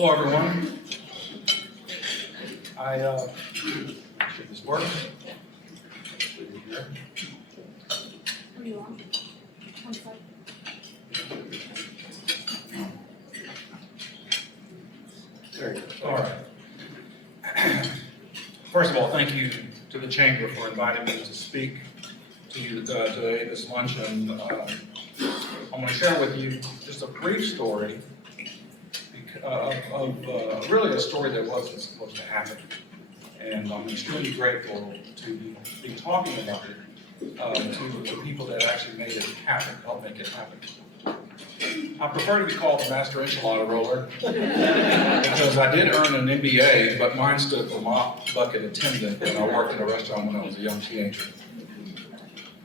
Hello, everyone. Should this work? What do you want? One side. There you go. All right. First of all, thank you to the Chamber for inviting me to speak to you today, this luncheon. I'm going to share with you just a brief story of really a story that wasn't supposed to happen. And I'm extremely grateful to be talking about it to the people that actually made it happen, helped make it happen. I prefer to be called the master enchilada roller because I did earn an MBA, but mine stood for mop bucket attendant when I worked at a restaurant when I was a young teenager.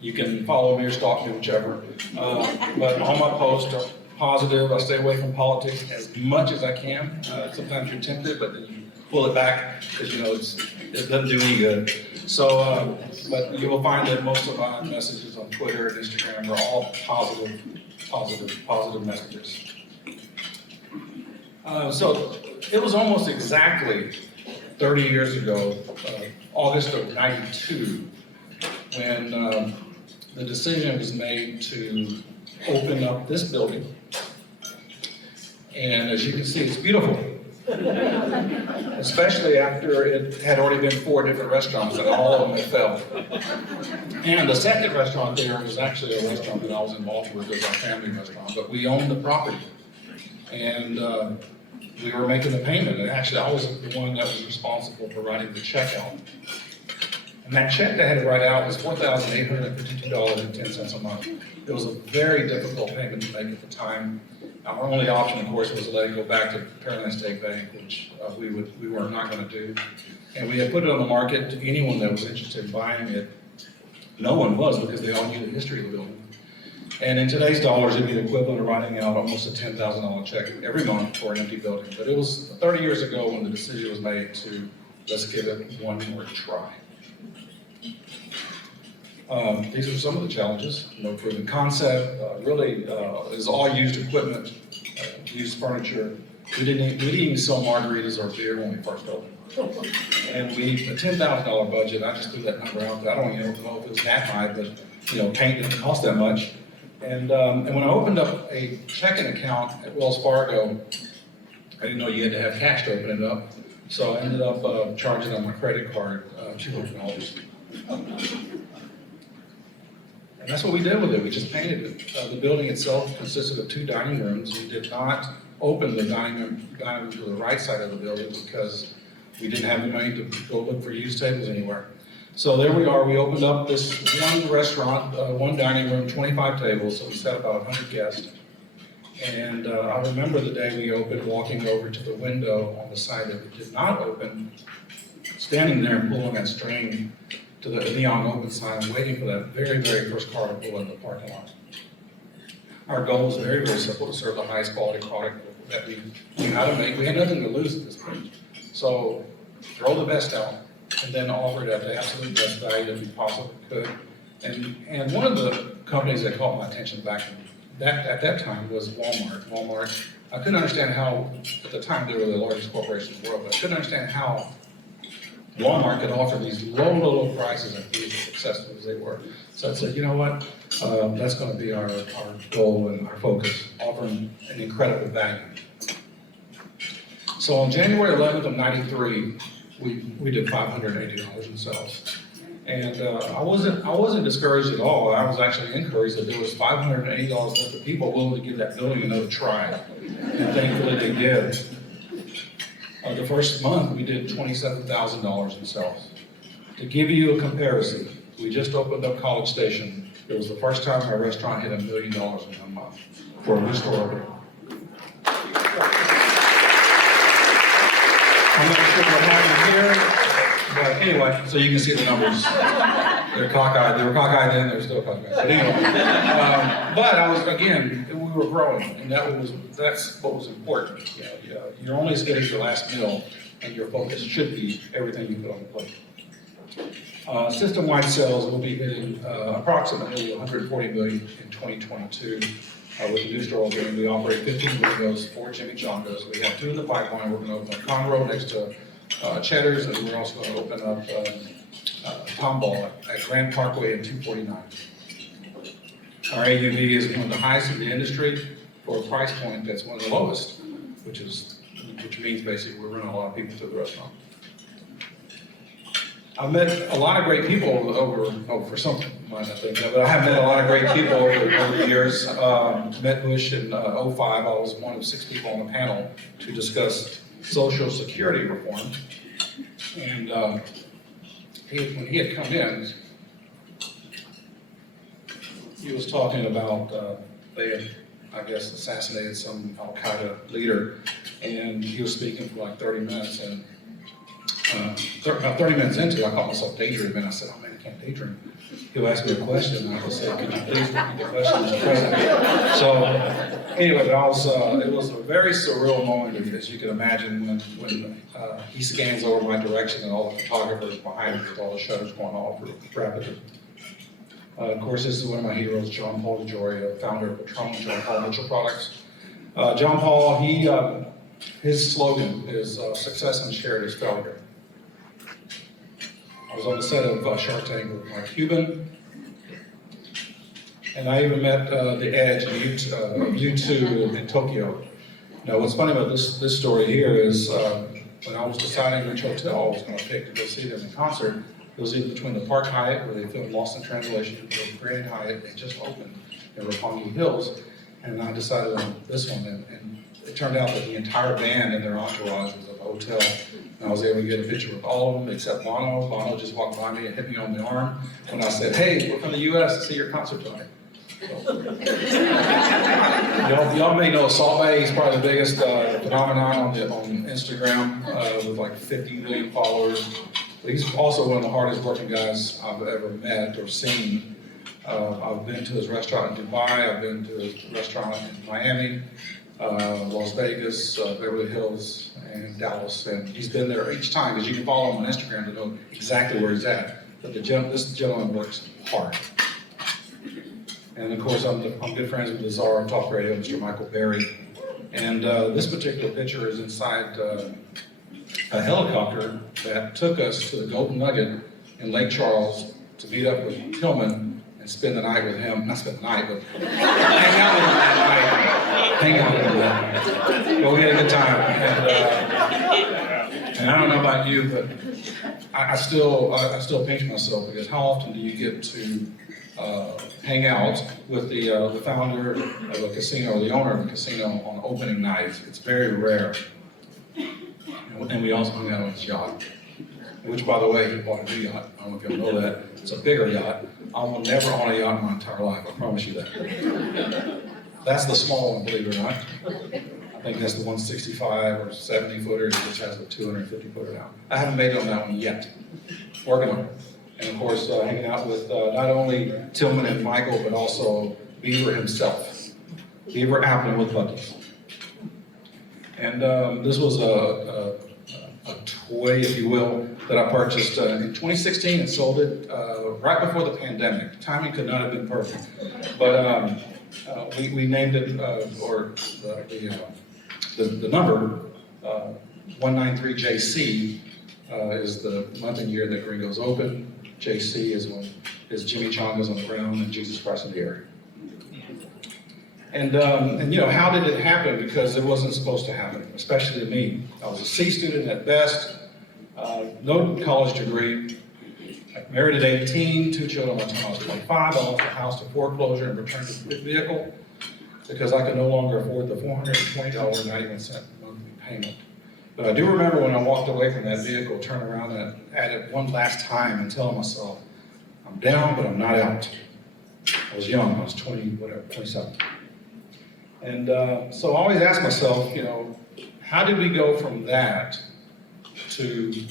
You can follow me or stalk me, whichever. But all my posts are positive. I stay away from politics as much as I can. Sometimes you're tempted, but then you pull it back because it doesn't do any good. So, but you will find that most of my messages on Twitter and Instagram are all positive messages. So it was almost exactly 30 years ago, August of '92, when the decision was made to open up this building. And as you can see, it's beautiful. Especially after it had already been 4 different restaurants and all of them had failed. And the second restaurant there was actually a restaurant that I was involved with. It was our family restaurant, but we owned the property. And we were making the payment, and actually I was the one that was responsible for writing the check out. And that check that I had to write out was $4,852.10 a month. It was a very difficult payment to make at the time. Our only option, of course, was to let it go back to Pearland State Bank, which we were not going to do. And we had put it on the market to anyone that was interested in buying it. No one was, because they all knew the history of the building. And in today's dollars, it'd be the equivalent of writing out almost a $10,000 check every month for an empty building. But it was 30 years ago when the decision was made to let's give it one more try. These are some of the challenges. No proven concept, really is all used equipment, used furniture. We didn't even sell margaritas or beer when we first opened. And a $10,000 budget, I just threw that number out there. I don't even know if it was that high, but paint didn't cost that much. And when I opened up a checking account at Wells Fargo, I didn't know you had to have cash to open it up. So I ended up charging on my credit card $200. And that's what we did with it. We just painted it. The building itself consisted of 2 dining rooms. We did not open the dining room to the right side of the building because we didn't have the money to go look for used tables anywhere. So there we are. We opened up this one restaurant, 1 dining room, 25 tables, so we sat about 100 guests. And I remember the day we opened, walking over to the window on the side that we did not open, standing there and pulling that string to the neon open sign, waiting for that very, very first car to pull in the parking lot. Our goal was very, very simple: to serve the highest quality product that we knew how to make. We had nothing to lose at this point. So throw the best out and then offer it at the absolute best value that we possibly could. And one of the companies that caught my attention back at that time was Walmart. Walmart, I couldn't understand how, at the time they were the largest corporation in the world, but I couldn't understand how Walmart could offer these low prices and be as successful as they were. So I said, you know what, that's going to be our goal and our focus, offering an incredible value. So on January 11th of '93, we did $580 in sales. And I wasn't discouraged at all. I was actually encouraged that there was $580 worth of people willing to give that building another try. And thankfully they did. The first month, we did $27,000 in sales. To give you a comparison, we just opened up College Station. It was the first time our restaurant hit $1 million in 1 month for a new store opening. I'm not sure what happened here, but anyway, so you can see the numbers. They're cockeyed. They were cockeyed then, they're still cockeyed. But anyway, but we were growing, and that's what was important. You're only as good as your last meal, and your focus should be everything you put on the plate. System-wide sales will be hitting approximately $140 million in 2022. With the new store opening, we operate 15 Gringos, 4 Chimichangas. We have 2 in the pipeline. We're going to open up Conroe next to Cheddar's, and we're also going to open up Tomball at Grand Parkway and 249. Our AUV is one of the highest in the industry for a price point that's one of the lowest, which means basically we're running a lot of people to the restaurant. I've met a lot of great people for something, I think, but I have met a lot of great people over the years. Met Bush in '05. I was one of 6 people on the panel to discuss Social Security reform. And when he had come in, he was talking about they had, I guess, assassinated some Al-Qaeda leader, and he was speaking for like 30 minutes, and about 30 minutes into it, I caught myself daydreaming, and I said, oh man, I can't daydream. He'll ask me a question, and I will say, could you please repeat the question, Mr. President? So, anyway, it was a very surreal moment, as you can imagine, when he scans over my direction and all the photographers behind me with all the shutters going off rapidly. Of course, this is one of my heroes, John Paul DeJoria, founder of Patron, John Paul Mitchell Products. John Paul, his slogan is success unshared is failure. I was on the set of Shark Tank with Mark Cuban, and I even met the Edge of U2 in Tokyo. Now, what's funny about this story here is when I was deciding which hotel I was going to pick to go see them in concert, it was either between the Park Hyatt, where they filmed Lost in Translation, or the Grand Hyatt, they just opened in Roppongi Hills, and I decided on this one, and it turned out that the entire band and their entourage was at the hotel, and I was able to get a picture with all of them except Bono. Bono just walked by me and hit me on the arm when I said, hey, we're from the U.S. to see your concert tonight. So, y'all may know Salt Bae. He's probably the biggest phenomenon on Instagram with like 50 million followers. But he's also one of the hardest working guys I've ever met or seen. I've been to his restaurant in Dubai. I've been to his restaurant in Miami, Las Vegas, Beverly Hills, and Dallas. And he's been there each time, because you can follow him on Instagram to know exactly where he's at. But this gentleman works hard. And of course, I'm good friends with the czar of talk radio, Mr. Michael Berry. And this particular picture is inside a helicopter that took us to the Golden Nugget in Lake Charles to meet up with Tillman and spend the night with him. Not spend the night, but hang out with him that night. Hang out with him that night. Well, we had a good time. And I don't know about you, but I still pinch myself, because how often do you get to hang out with the founder of a casino, the owner of a casino on opening night? It's very rare. And we also hung out on his yacht, which, by the way, he bought a new yacht. I don't know if y'all know that. It's a bigger yacht. I will never own a yacht in my entire life, I promise you that. That's the small one, believe it or not. I think that's the 165 or 70 footer, which has the 250 footer now. I haven't made it on that one yet. Working on it. And of course, hanging out with not only Tillman and Michael, but also Beaver himself. Beaver Appling with Buc-ee's. And this was a toy, if you will, that I purchased in 2016 and sold it right before the pandemic. Timing could not have been perfect. But we named it, the number 193JC is the month and year that Gringo's open. JC is Jimmy Changa's on the ground and Jesus Christ in the air. And how did it happen? Because it wasn't supposed to happen, especially to me. I was a C student at best, no college degree. I married at 18, 2 children by the time I was 25. I lost the house to foreclosure and returned to the vehicle because I could no longer afford the $420.91 monthly payment. But I do remember when I walked away from that vehicle, turned around and at it one last time and telling myself, I'm down, but I'm not out. I was young, I was 27. And so I always ask myself, how did we go from that to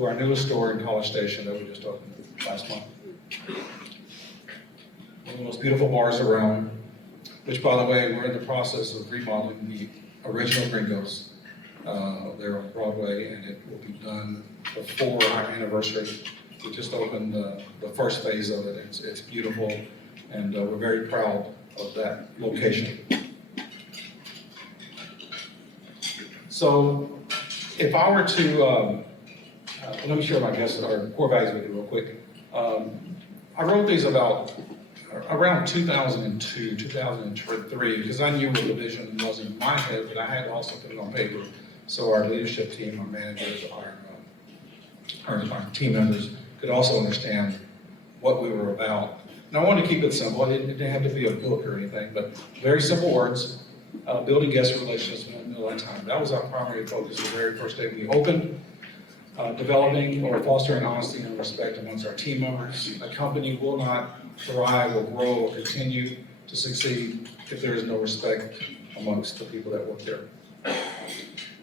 our newest store in College Station that we just opened last month? One of the most beautiful bars around, which, by the way, we're in the process of remodeling the original Gringo's. There on Broadway, and it will be done before our anniversary. We just opened the first phase of it. It's beautiful, and we're very proud of that location. So if I were to, let me share my guess, or core values with you real quick. I wrote these about around 2002, 2003, because I knew what the vision was in my head, but I had to also put it on paper. So our leadership team, our managers, our team members could also understand what we were about. And I wanted to keep it simple. It didn't have to be a book or anything, but very simple words. Building guest relationships in the middle of time. That was our primary focus the very first day we opened. Developing or fostering honesty and respect amongst our team members. A company will not thrive or grow or continue to succeed if there is no respect amongst the people that work there.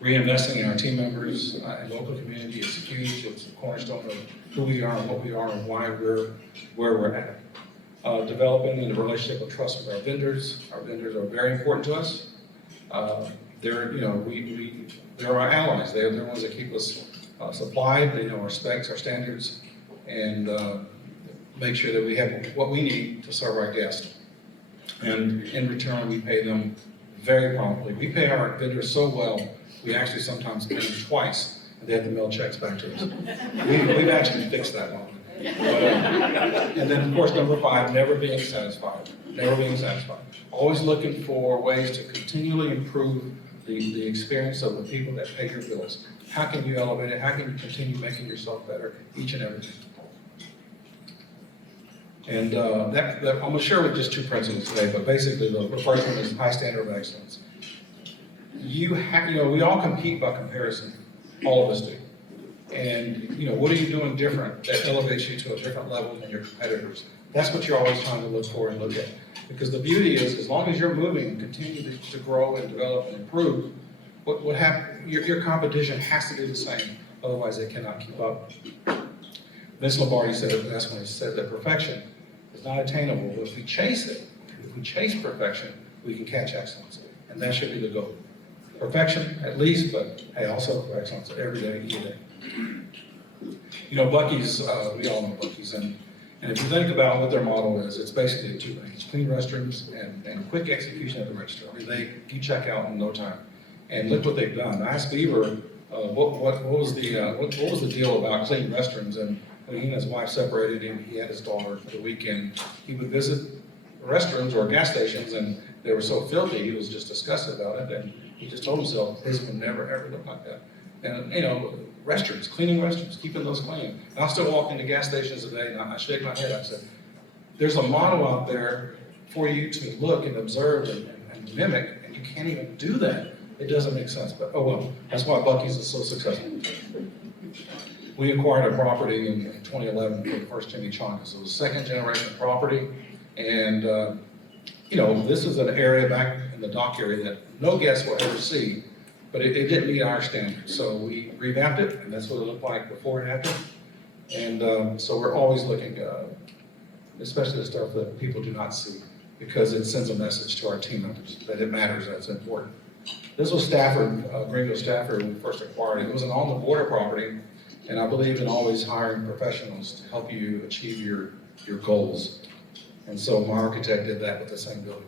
Reinvesting in our team members and local community is huge. It's a cornerstone of who we are and what we are and why we're where we're at. Developing a relationship of trust with our vendors. Our vendors are very important to us. They're, they're our allies. They're the ones that keep us supplied. They know our specs, our standards, and make sure that we have what we need to serve our guests. And in return, we pay them very promptly. We pay our vendors so well, we actually sometimes pay them twice, and they have to mail checks back to us. We've actually fixed that one. And then, of course, number 5, never being satisfied. Never being satisfied. Always looking for ways to continually improve the experience of the people that pay your bills. How can you elevate it? How can you continue making yourself better each and every day? And I'm going to share with just 2 principles today, but basically the first one is high standard of excellence. We all compete by comparison. All of us do. And, what are you doing different that elevates you to a different level than your competitors? That's what you're always trying to look for and look at. Because the beauty is, as long as you're moving and continue to grow and develop and improve, what happens, your competition has to do the same, otherwise they cannot keep up. Vince Lombardi said it best when he said that perfection is not attainable, but if we chase it, if we chase perfection, we can catch excellence. And that should be the goal. Perfection, at least, but hey, also for excellence every day, either day. Buc-ee's, we all know Buc-ee's, and if you think about what their model is, it's basically 2 things: clean restrooms and quick execution at the register. I mean, you check out in no time. And look what they've done. I asked Ybarra what was the deal about clean restrooms, and when he and his wife separated and he had his daughter for the weekend, he would visit restrooms or gas stations, and they were so filthy, he was just disgusted about it, and he just told himself his would never ever look like that. And restrooms, cleaning restrooms, keeping those clean. And I still walk into gas stations today, and I shake my head. I said, there's a model out there for you to look and observe and mimic, and you can't even do that. It doesn't make sense, but oh well. That's why Buc-ee's is so successful. We acquired a property in 2011 for the first chimichanga. So it was a 2nd generation property, and this is an area back in the dock area that no guest will ever see, but it didn't meet our standards. So we revamped it, and that's what it looked like before and after. And so we're always looking, especially the stuff that people do not see, because it sends a message to our team members that it matters, that it's important. This was Stafford, Gringo Stafford, when we first acquired it. It was an on-the-border property, and I believe in always hiring professionals to help you achieve your goals. And so my architect did that with the same building.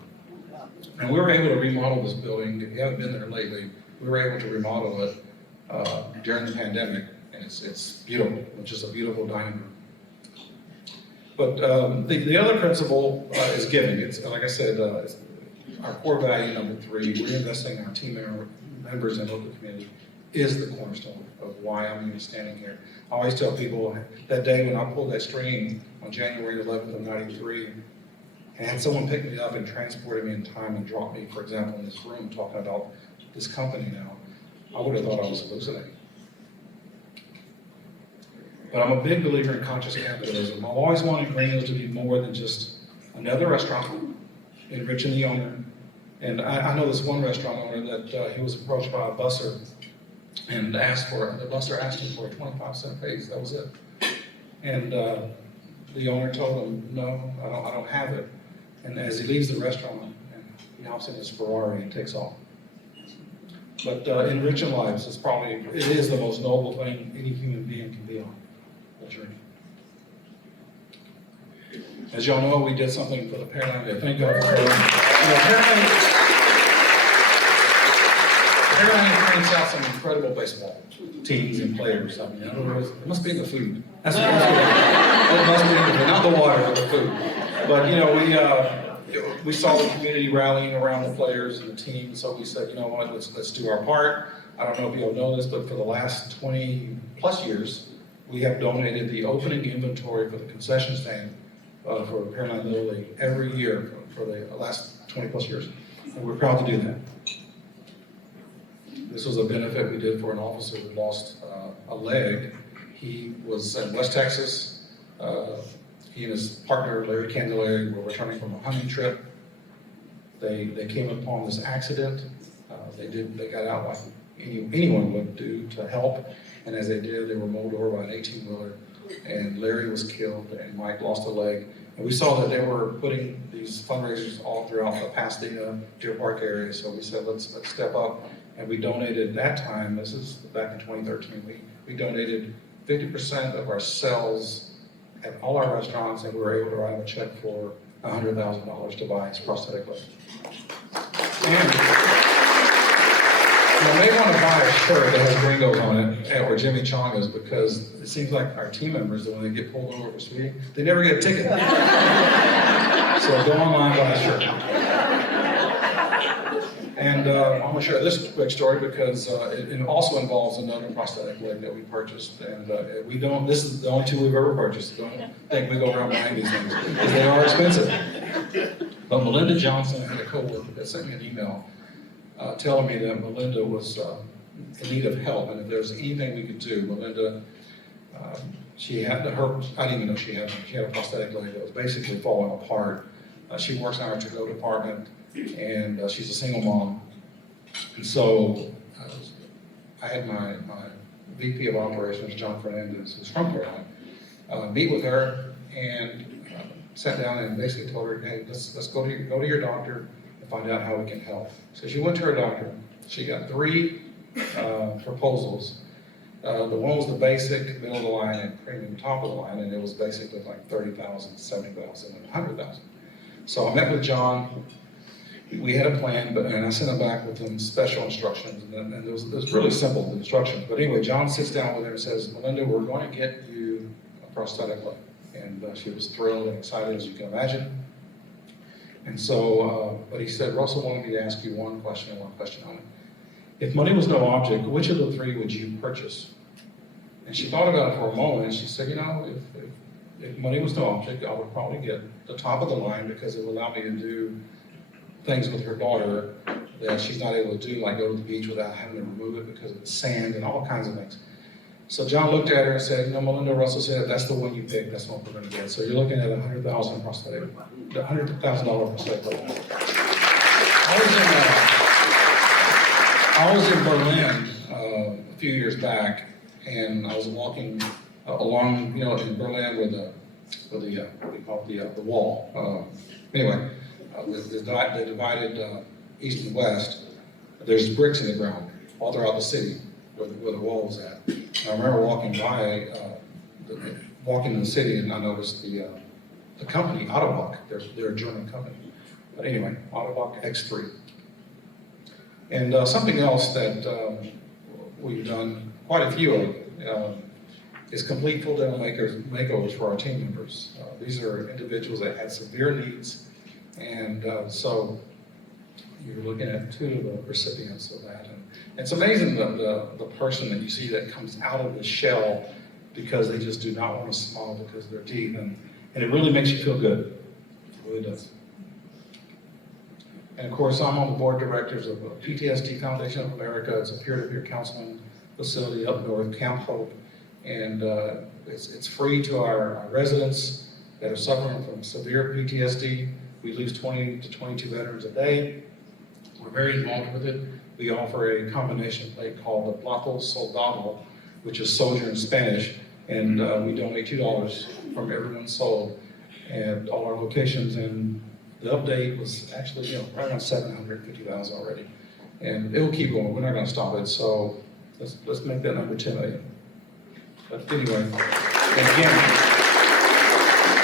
And we were able to remodel this building. If you haven't been there lately, we were able to remodel it during the pandemic, and it's beautiful, which is a beautiful dining room. But the other principle is giving. It's, like I said, it's our core value number 3, reinvesting in our team members and local community, is the cornerstone of why I'm even standing here. I always tell people that day when I pulled that string on January 11th of '93, and had someone pick me up and transported me in time and drop me, for example, in this room talking about this company now, I would have thought I was hallucinating. But I'm a big believer in conscious capitalism. I've always wanted Gringo to be more than just another restaurant, enriching the owner. And I know this one restaurant owner that he was approached by a busser and the busser asked him for a 25-cent raise. That was it. And the owner told him, no, I don't have it. And as he leaves the restaurant, and he hops in his Ferrari and takes off. But enriching lives it is the most noble thing any human being can be on a journey. As y'all know, we did something for the Pearland. Thank y'all for Pearland. Pearland cranks out some incredible baseball teams and players. I mean, in other words, it must be in the food. That's what it must be. It must be in the food, not the water, but the food. But we saw the community rallying around the players and the team, so we said, you know what, let's do our part. I don't know if y'all know this, but for the last 20 plus years, we have donated the opening inventory for the concession stand for Pearland Little League every year for the last 20 plus years. And we're proud to do that. This was a benefit we did for an officer who lost a leg. He was in West Texas. He and his partner, Larry Candelaria, were returning from a hunting trip. They came upon this accident. They got out like anyone would do to help. And as they did, they were mowed over by an 18-wheeler. And Larry was killed and Mike lost a leg. And we saw that they were putting these fundraisers all throughout the Ptsd, Deer Park area. So we said, let's step up. And we donated at that time, this is back in 2013, we donated 50% of our sales at all our restaurants, and we were able to write him a check for $100,000 to buy his prosthetic leg. And you may want to buy a shirt that has Gringo's on it, or Jimmy Chonga's, because it seems like our team members, when they get pulled over for speeding, they never get a ticket. So go online, buy a shirt. And I'm going to share this quick story because it also involves another prosthetic leg that we purchased. And this is the only two we've ever purchased. Don't think we go around buying these things because they are expensive. But Melinda Johnson had a coworker that sent me an email telling me that Melinda was in need of help. And if there was anything we could do, Melinda, she had I didn't even know she had a prosthetic leg that was basically falling apart. She works in our to-go department. And she's a single mom. And so I had my VP of operations, John Fernandez, who's from Pearland, meet with her and sat down and basically told her, hey, let's go to your doctor and find out how we can help. So she went to her doctor. She got 3 proposals. The one was the basic, middle of the line, and premium top of the line, and it was basically like $30,000, $70,000, and $100,000. So I met with John. We had a plan, and I sent him back with some special instructions, and it was really simple, the instructions. But anyway, John sits down with her and says, Melinda, we're going to get you a prosthetic leg. And she was thrilled and excited, as you can imagine. And so, but he said, Russell wanted me to ask you one question on it. If money was no object, which of the 3 would you purchase? And she thought about it for a moment, and she said, you know, if money was no object, I would probably get the top of the line because it would allow me to do things with her daughter that she's not able to do, like go to the beach without having to remove it because of the sand and all kinds of things. So John looked at her and said, you know, Melinda, Russell said, that's the one you pick, that's the one we're going to get. So you're looking at $100,000 prosthetic. I was in Berlin a few years back, and I was walking along, you know, in Berlin with what do you call it, the wall. Anyway. They divided east and west. There's bricks in the ground all throughout the city where the wall was at. And I remember walking in the city, and I noticed the company, Autobach, they're a German company. But anyway, Autobach X3. And something else that we've done quite a few of is complete full dental makeovers for our team members. These are individuals that had severe needs. And so you're looking at 2 of the recipients of that. And it's amazing the person that you see that comes out of the shell because they just do not want to smile because of their teeth. And it really makes you feel good. It really does. And of course, I'm on the board of directors of the Ptsd Foundation of America. It's a peer-to-peer counseling facility up north, Camp Hope. And it's free to our residents that are suffering from severe PTSD. We lose 20 to 22 veterans a day. We're very involved with it. We offer a combination plate called the Plato Soldado, which is soldier in Spanish, and we donate $2 from everyone sold at all our locations. And the update was actually, you know, right around 750,000 already, and it will keep going. We're not going to stop it. So let's make that number 10 million. But anyway, and again,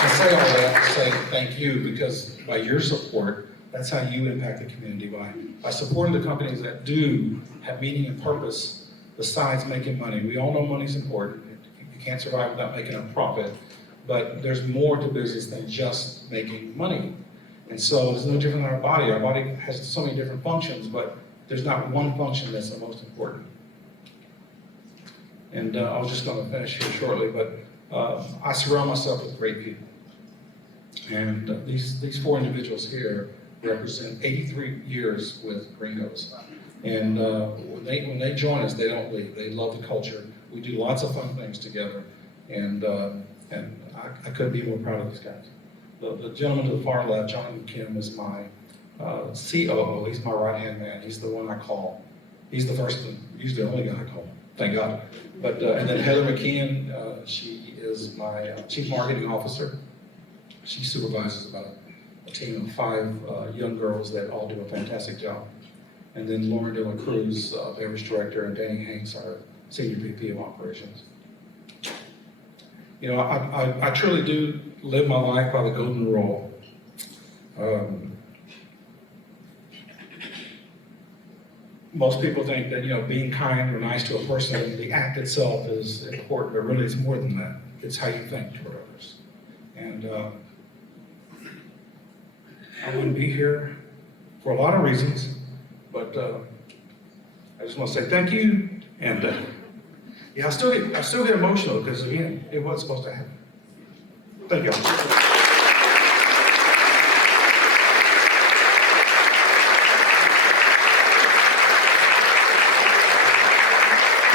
I say all that to say thank you, because by your support, that's how you impact the community, by supporting the companies that do have meaning and purpose besides making money. We all know money's important. You can't survive without making a profit, but there's more to business than just making money. And so it's no different than our body. Our body has so many different functions, but there's not one function that's the most important. And I was just going to finish here shortly, but I surround myself with great people. And these four individuals here represent 83 years with Gringos. And when they join us, they don't leave. They love the culture. We do lots of fun things together. And I couldn't be more proud of these guys. The gentleman to the far left, John Mckeon, is my COO. He's my right-hand man. He's the one I call. He's the first and usually the only guy I call. Thank God. But and then Heather Mckeon, she is my chief marketing officer. She supervises about a team of 5 young girls that all do a fantastic job. And then Lauren De La Cruz, beverage director, and Danny Hanks, our senior VP of operations. You know, I truly do live my life by the golden rule. Most people think that, you know, being kind or nice to a person, the act itself is important, but really it's more than that. It's how you think toward others. And I wouldn't be here for a lot of reasons, but I just want to say thank you. And yeah, I still get emotional because, again, it wasn't supposed to happen. Thank you.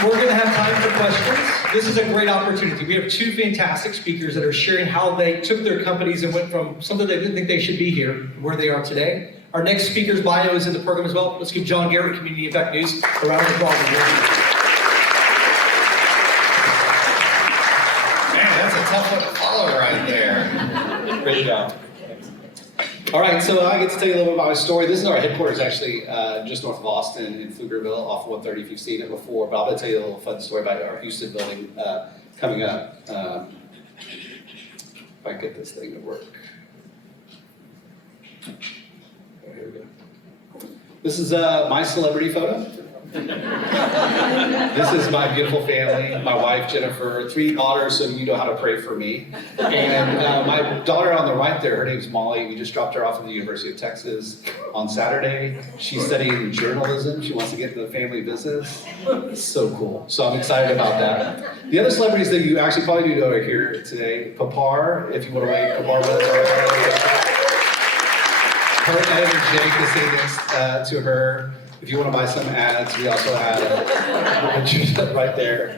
We're going to have time for questions. This is a great opportunity. We have 2 fantastic speakers that are sharing how they took their companies and went from something they didn't think they should be here, where they are today. Our next speaker's bio is in the program as well. Let's give John Garrett, Community Impact News, a round of applause. Man, that's a tough one to follow right there. Great job. All right, so I get to tell you a little bit about my story. This is our headquarters, actually, just north of Austin in Pflugerville, off of 130, if you've seen it before. But I'm going to tell you a little fun story about our Houston building coming up. If I get this thing to work. Oh, here we go. This is my celebrity photo. This is my beautiful family, my wife, Jennifer, 3 daughters, so you know how to pray for me. And my daughter on the right there, her name's Molly. We just dropped her off at the University of Texas on Saturday. She's studying journalism. She wants to get into the family business. It's so cool. So I'm excited about that. The other celebrities that you actually probably do know are here today. Papar, if you want to wait, Papar with us. Her editor, Jake, is sitting next to her. If you want to buy some ads, we also have right there.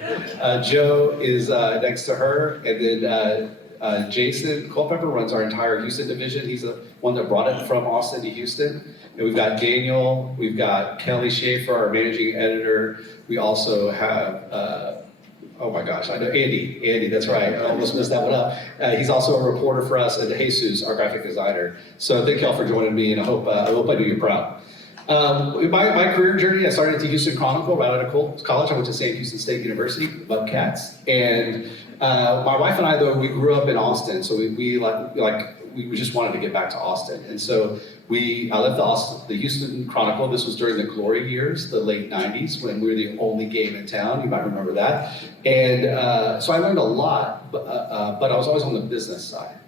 Joe is next to her, and then Jason Culpepper runs our entire Houston division. He's the one that brought it from Austin to Houston. And we've got Daniel, we've got Kelly Schaefer, our managing editor. We also have, oh my gosh, I know Andy, that's right. I almost messed that one up. He's also a reporter for us, and Jesus, our graphic designer. So thank y'all for joining me, and I hope I do you proud. My career journey, I started at the Houston Chronicle right out of college. I went to Sam Houston State University, Mckeon. And my wife and I, though, we grew up in Austin, so we just wanted to get back to Austin. And so I left the Houston Chronicle. This was during the glory years, the late 90s, when we were the only game in town. You might remember that. And so I learned a lot, but I was always on the business side.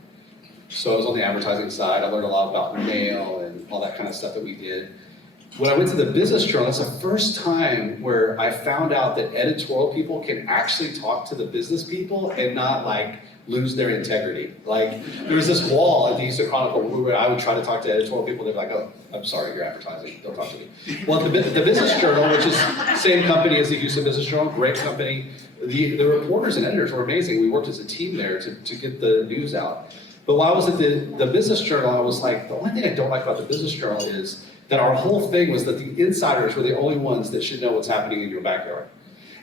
So I was on the advertising side. I learned a lot about mail and all that kind of stuff that we did. When I went to the business journal, it's the first time where I found out that editorial people can actually talk to the business people and not like lose their integrity. Like there was this wall at the Houston Chronicle where I would try to talk to editorial people. They're like, "Oh, I'm sorry, you're advertising. Don't talk to me." Well, the business journal, which is the same company as the Houston Business Journal, great company. The reporters and editors were amazing. We worked as a team there to get the news out. But while I was at the business journal, I was like, the only thing I don't like about the business journal is that our whole thing was that the insiders were the only ones that should know what's happening in your backyard.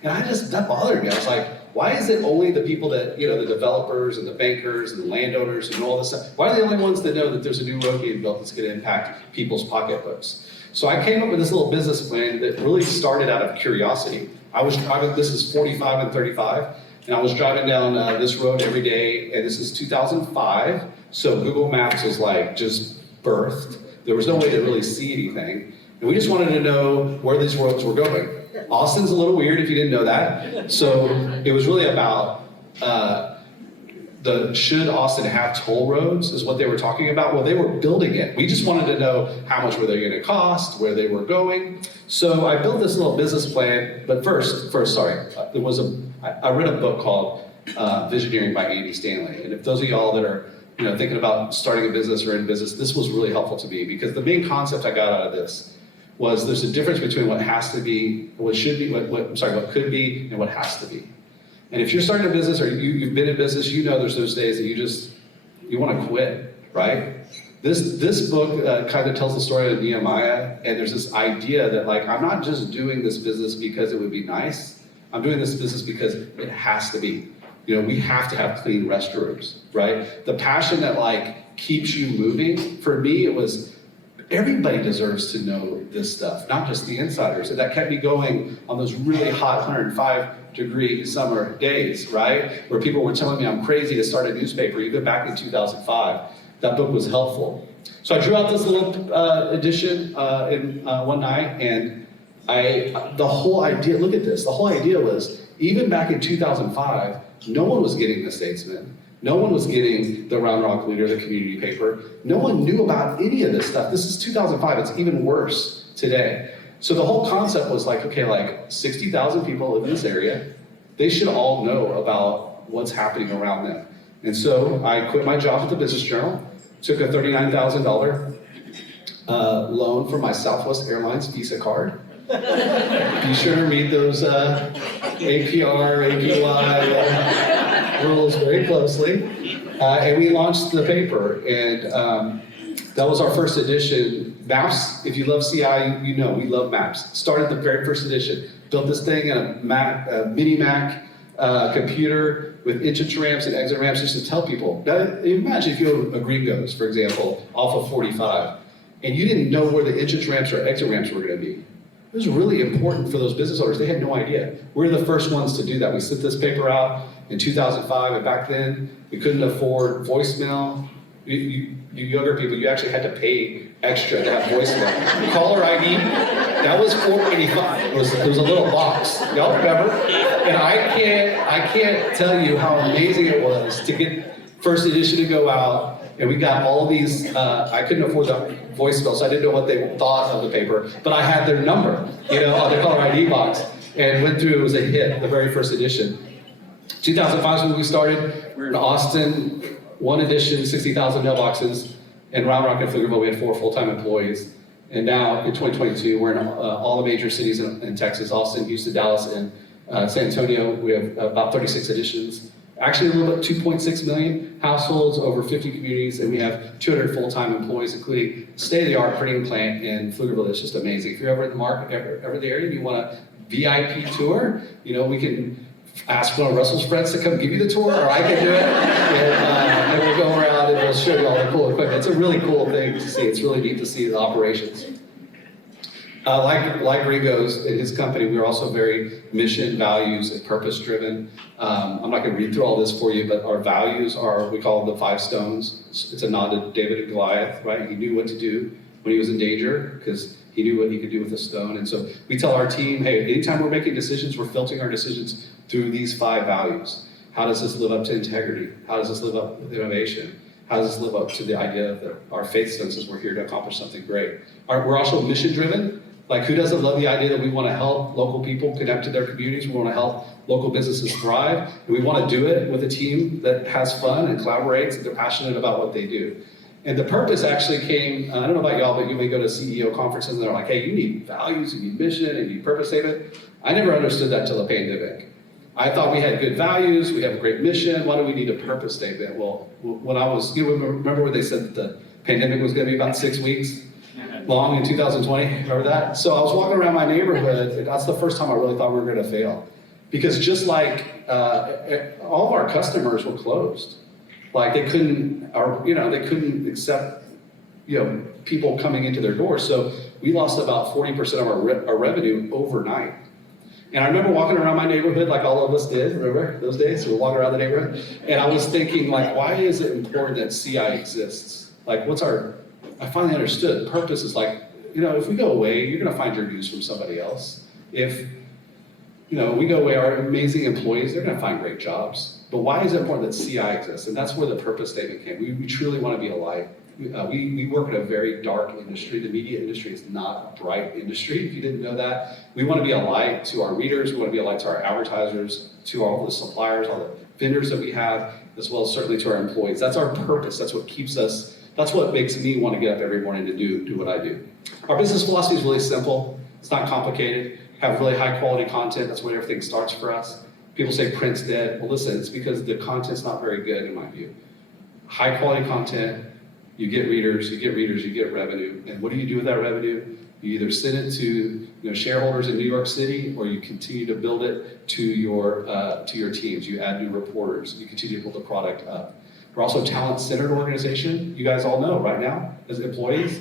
And that bothered me. I was like, why is it only the people that, you know, the developers and the bankers and the landowners and all this stuff, why are they the only ones that know that there's a new road being built that's going to impact people's pocketbooks? So I came up with this little business plan that really started out of curiosity. I was driving, this is 45 and 35. And I was driving down this road every day, and this is 2005, so Google Maps was like just birthed. There was no way to really see anything. And we just wanted to know where these roads were going. Austin's a little weird if you didn't know that. So it was really about should Austin have toll roads is what they were talking about. Well, they were building it. We just wanted to know how much were they going to cost, where they were going. So I built this little business plan. But first, I read a book called Visioneering by Andy Stanley. And if those of y'all that are thinking about starting a business or in business, this was really helpful to me because the main concept I got out of this was there's a difference between what has to be, what should be, what could be, and what has to be. And if you're starting a business or you've been in business, there's those days that you want to quit, right? This book kind of tells the story of Nehemiah, and there's this idea that I'm not just doing this business because it would be nice. I'm doing this business because it has to be. We have to have clean restrooms, right? The passion that keeps you moving, for me, it was everybody deserves to know this stuff, not just the insiders. And that kept me going on those really hot 105-degree summer days, right? Where people were telling me I'm crazy to start a newspaper, even back in 2005. That book was helpful. So I drew out this little edition in one night, and the whole idea, look at this, the whole idea was, even back in 2005, no one was getting the Statesman. No one was getting the Round Rock Leader, the community paper. No one knew about any of this stuff. This is 2005, it's even worse today. So the whole concept was 60,000 people live in this area. They should all know about what's happening around them. And so I quit my job at the Business Journal, took a $39,000 loan for my Southwest Airlines Visa card. Be sure to read those APR, APY rules very closely. And we launched the paper, and that was our first edition. Maps, if you love CI, we love maps. Started the very first edition, built this thing in a mini Mac computer with entrance ramps and exit ramps just to tell people. Now, imagine if you go to a Gringo's, for example, off of 45, and you didn't know where the entrance ramps or exit ramps were going to be. It was really important for those business owners. They had no idea. We're the first ones to do that. We sent this paper out in 2005, and back then, we couldn't afford voicemail. You younger people, you actually had to pay extra to have voicemail. Caller ID, that was $4.85. It was a little box. Y'all remember? And I can't tell you how amazing it was to get first edition to go out. And we got all these, I couldn't afford the voicemail, so I didn't know what they thought of the paper, but I had their number, on the caller ID box, and went through, it was a hit, the very first edition. 2005 is when we started. We were in Austin, one edition, 60,000 mailboxes, and Round Rock and Pflugerville, we had 4 full-time employees. And now, in 2022, we're in all the major cities in Texas, Austin, Houston, Dallas, and San Antonio. We have about 36 editions. Actually, a little bit, 2.6 million households, over 50 communities, and we have 200 full-time employees, including state-of-the-art printing plant in Pflugerville. It's just amazing. If you're ever in the market, ever in the area, and you want a VIP tour, we can ask one of Russell's friends to come give you the tour, or I can do it, and we'll go around and we'll show you all the cool equipment. It's a really cool thing to see. It's really neat to see the operations. Like Gringo's in his company, we're also very mission, values, and purpose-driven. I'm not going to read through all this for you, but our values are, we call them the 5 stones. It's a nod to David and Goliath, right? He knew what to do when he was in danger because he knew what he could do with a stone. And so we tell our team, hey, anytime we're making decisions, we're filtering our decisions through these 5 values. How does this live up to integrity? How does this live up to innovation? How does this live up to the idea that our faith senses we're here to accomplish something great? We're also mission-driven. Who doesn't love the idea that we want to help local people connect to their communities? We want to help local businesses thrive. And we want to do it with a team that has fun and collaborates, and they're passionate about what they do. And the purpose actually came, I don't know about y'all, but you may go to CEO conferences and they're like, hey, you need values, you need mission, and you need purpose statement. I never understood that till the pandemic. I thought we had good values, we have a great mission, why do we need a purpose statement? Well, when I was, remember when they said that the pandemic was going to be about 6 weeks long in 2020? Remember that? So I was walking around my neighborhood, and that's the first time I really thought we were going to fail. Because just like all of our customers were closed. They couldn't, they couldn't accept, people coming into their doors. So we lost about 40% of our revenue overnight. And I remember walking around my neighborhood like all of us did, remember those days? So we're walking around the neighborhood. And I was thinking like, why is it important that CI exists? Like I finally understood. Purpose is like, if we go away, you're gonna find your news from somebody else. If, we go away, our amazing employees, they're gonna find great jobs. But why is it important that CI exists? And that's where the purpose statement came. We truly wanna be a light. We work in a very dark industry. The media industry is not a bright industry, if you didn't know that. We want to be a light to our readers, we want to be a light to our advertisers, to all the suppliers, all the vendors that we have, as well as certainly to our employees. That's our purpose, that's what keeps us, that's what makes me want to get up every morning to do what I do. Our business philosophy is really simple, it's not complicated, have really high quality content, that's where everything starts for us. People say print's dead, well listen, it's because the content's not very good in my view. High quality content, you get readers, you get revenue. And what do you do with that revenue? You either send it to shareholders in New York City, or you continue to build it to your teams. You add new reporters, you continue to build the product up. We're also a talent-centered organization. You guys all know right now, as employers,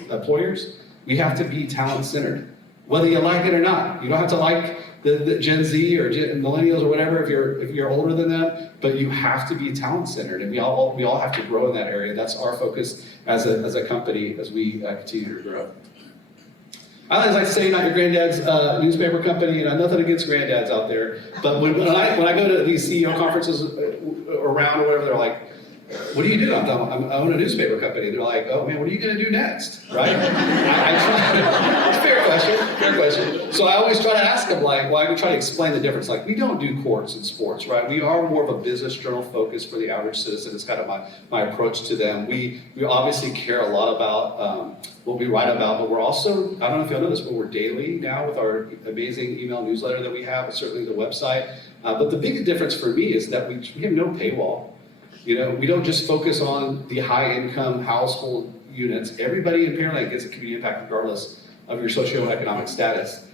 we have to be talent-centered. Whether you like it or not. You don't have to like the Gen Z or millennials or whatever if you're older than them, but you have to be talent-centered, and we all have to grow in that area. That's our focus as a company as we continue to grow. I always like to say, not your granddad's newspaper company, and nothing against granddads out there, but when I go to these CEO conferences around or whatever, they're like, what do you do? I own a newspaper company. They're like, oh man, what are you going to do next, right? It's a fair question. So I always try to ask them, like, well, I try to explain the difference. Like, we don't do courts and sports, right? We are more of a business journal focus for the average citizen. It's kind of my approach to them. We obviously care a lot about what we write about, but we're also, I don't know if y'all know this, but we're daily now with our amazing email newsletter that we have, and certainly the website. But the big difference for me is that we have no paywall. We don't just focus on the high-income household units. Everybody in Pearland gets a community impact regardless of your socioeconomic status.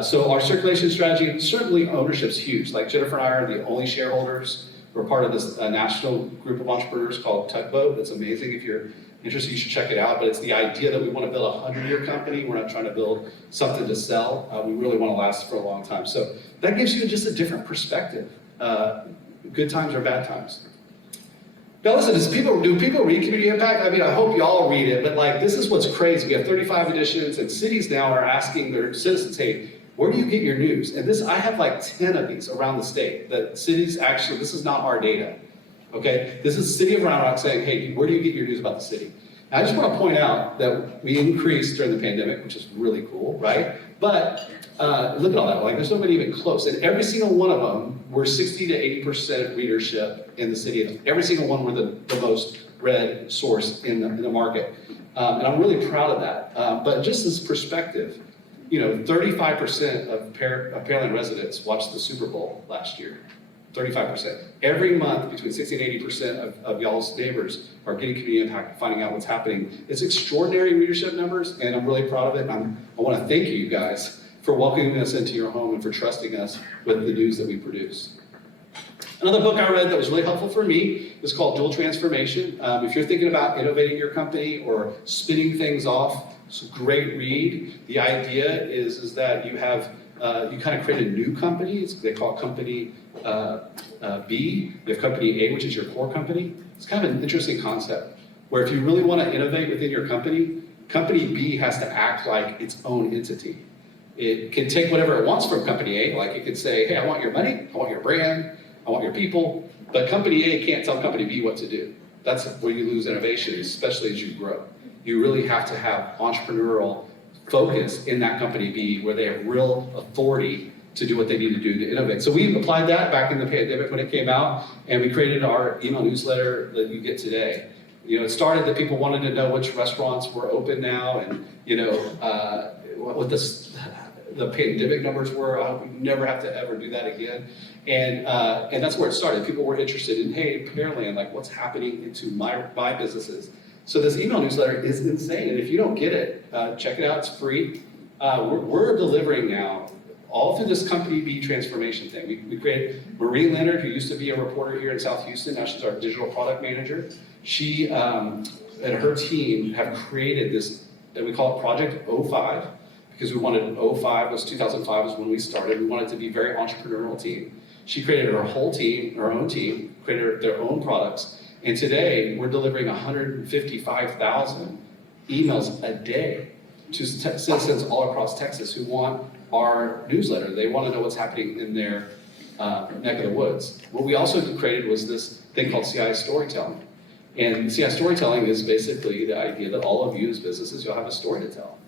So our circulation strategy, and certainly ownership's huge. Like Jennifer and I are the only shareholders. We're part of this national group of entrepreneurs called Tugboat. That's amazing. If you're interested, you should check it out. But it's the idea that we want to build a 100-year company. We're not trying to build something to sell. We really want to last for a long time. So that gives you just a different perspective. Good times or bad times. Now listen, do people read Community Impact? I mean, I hope y'all read it, but like, this is what's crazy. We have 35 editions, and cities now are asking their citizens, hey, where do you get your news? And I have like 10 of these around the state, that cities actually, this is not our data, okay? This is the city of Round Rock saying, hey, where do you get your news about the city? And I just want to point out that we increased during the pandemic, which is really cool, right? But look at all that, like there's nobody even close. And every single one of them were 60 to 80% readership in the city. Every single one were the most read source in the market. And I'm really proud of that. But just as perspective, 35% of Pearland residents watched the Super Bowl last year. 35%. Every month, between 60 and 80% of y'all's neighbors are getting community impact, finding out what's happening. It's extraordinary readership numbers, and I'm really proud of it. And I want to thank you guys for welcoming us into your home and for trusting us with the news that we produce. Another book I read that was really helpful for me is called Dual Transformation. If you're thinking about innovating your company or spinning things off, it's a great read. The idea is that you kind of create a new company. They call it Company B. You have Company A, which is your core company. It's kind of an interesting concept, where if you really want to innovate within your company, Company B has to act like its own entity. It can take whatever it wants from Company A, like it could say, hey, I want your money, I want your brand, I want your people, but Company A can't tell Company B what to do. That's where you lose innovation, especially as you grow. You really have to have entrepreneurial focus in that Company B, where they have real authority to do what they need to do to innovate. So we applied that back in the pandemic when it came out, and we created our email newsletter that you get today. It started that people wanted to know which restaurants were open now, and what the pandemic numbers were. I hope we never have to ever do that again. And that's where it started. People were interested in, hey, Pearland, like what's happening into my businesses. So this email newsletter is insane. And if you don't get it, check it out, it's free. We're delivering now all through this Company B transformation thing. We created Marie Leonard, who used to be a reporter here in South Houston. Now she's our digital product manager. She and her team have created this, that we call it Project 05, because we wanted, 2005 was when we started. We wanted to be a very entrepreneurial team. She created her whole team, her own team, created their own products. And today we're delivering 155,000 emails a day to citizens all across Texas who want our newsletter. They want to know what's happening in their neck of the woods. What we also created was this thing called CI storytelling. And CI storytelling is basically the idea that all of you as businesses, you'll have a story to tell.